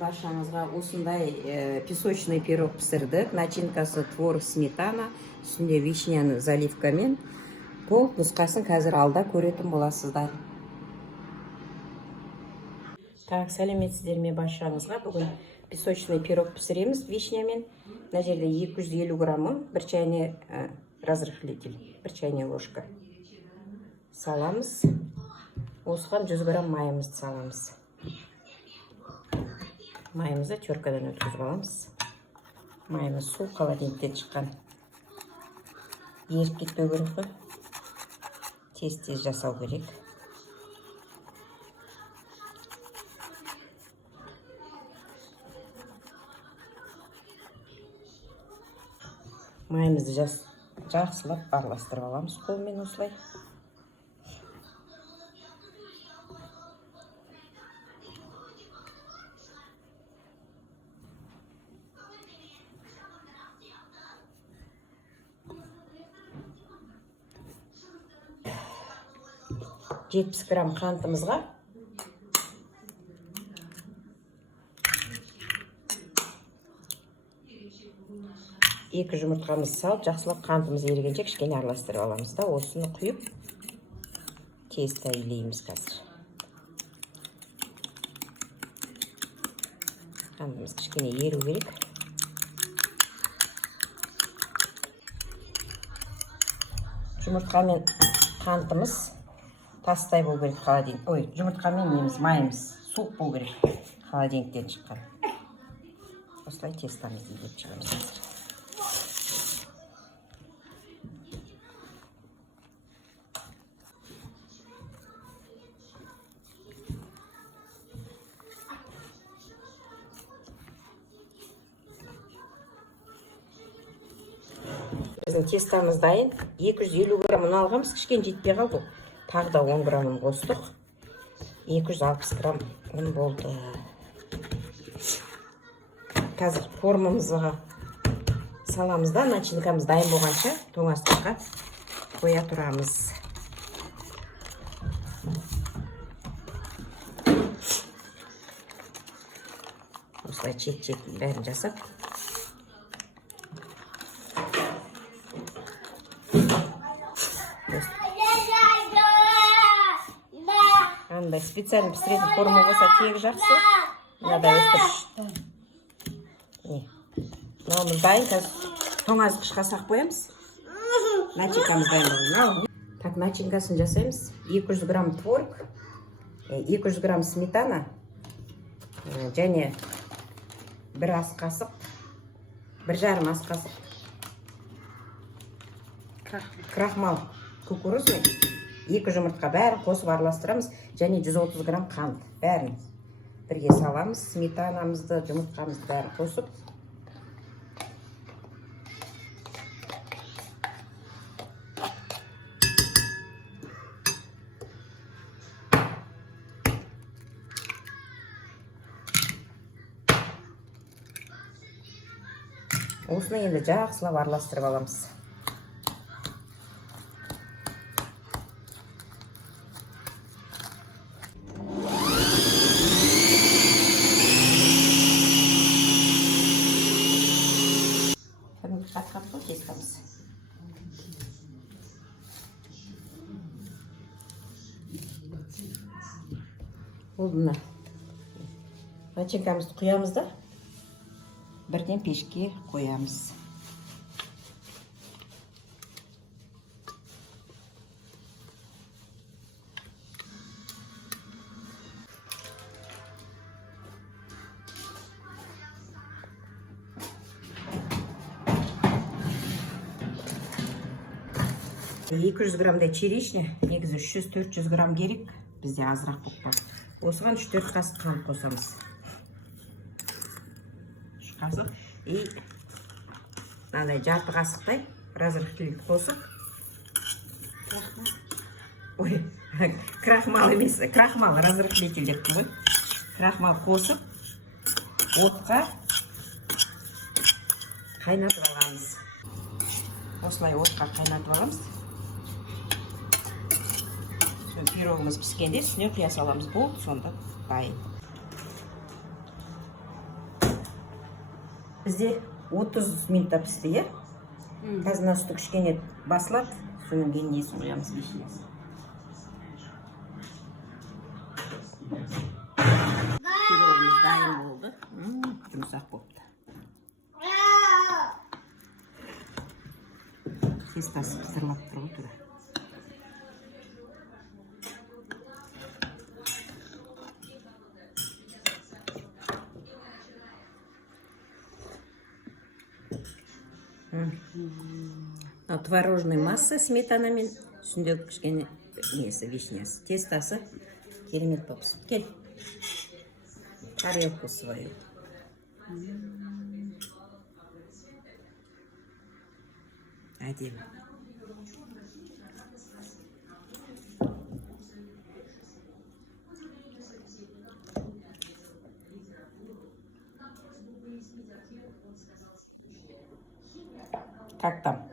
баршаңызға осындай песочный пирог пісірдік. Начинкасы творог, сметана, үстінде вишняны заливкамен. Толық нұсқасын қазір алда көретін боласыздар. Так, сәлеметсіздер ме баршаңызға. Бүгін песочный пирог пісіреміз вишнямен. Мына жерде 250 граммы, бір чайный разрыхлитель, бір чайный ложка. Саламыз. Осыған 100 грамм майымызды саламыз. Майымызды теркадан өткізіп аламыз. Майымыз су холодильниктен шыққан. Еріп кетпеу керек қой. Тез-тез жасау керек. Майымызды жақсылап араластырып аламыз қолмен осылай. Жетпіс грамм қантымызға 2 жұмыртқамыз салып, жақсылап қантымыз ерігенше кішкене араластырып аламыз да, осыны құйып тесто илейміз қазір. Қантымыз кішкене еру керек. Жұмыртқамен қантымыз тастай бол керек холодильник. Ой, жұмыртқамен неміз майымыз суық бол керек холодильниктен шыққан. Осылай тестамызды илеп шығамыз қазір. Біздің тестамыз дайын. 250 граммын алғамыз, кішкен жетпей қалды. Тағы да 10 граммын қостық. 260 грамм ұн болды. Қазір формамызға саламыз да, начинкамыз дайын болғанша тоңазтыққа қоя тұрамыз. Осылай чет-чет бәрін жасап. Андай специально пісіретін форма болса тегі жақсы. Мынадай өстіп. Мынауымыз дайын, қазір тоңазытқышқа сақ қоямыз. Начинкамыз дайын болды. Так, начинкасын жасаймыз. 200 грамм творог, 200 грамм сметана, және 1 ас қасық, 1,5 ас қасық крахмал кукурузный, 2 жұмыртқа бәрін қосып араластырамыз, және 130 грамм қант бәрін бірге саламыз. Сметанамызды, жұмыртқамызды бәрін қосып. Осыны енді жақсылап араластырып аламыз. Олдына начинкамызды құямыз да, бірден пешке қоямыз. Екі 200 граммдай черешня, негізі 300-400 грамм керек, бізде азырақ болып қалды. Осыған 3-4 қасық қант қосамыз. 3 қасық. И жарты қасықтай разрыхлитель қосып. Ой, крахмал емес, крахмал разрыхлитель деп қой. Крахмал қосып, отқа қайнатып аламыз. Осылай отқа қайнатып аламыз. Пирогымыз піскенде үстіне құя саламыз. Болды, сонда дайын. Бізде 30 минутта пісті, иә? Қазір мына сүті кішкене басылады, содан кейін несін қоямыз, вишнясын. Пирогымыз дайын болды. Жұмсақ болыпты. Тестасы пісіріліп тұр ғой тура. Творожный масса сметанамен, үстінде кішкене несі, вишнясы. Тестасы керемет болып пісті. Кел. Тарелку свою. Әдемі. Как там?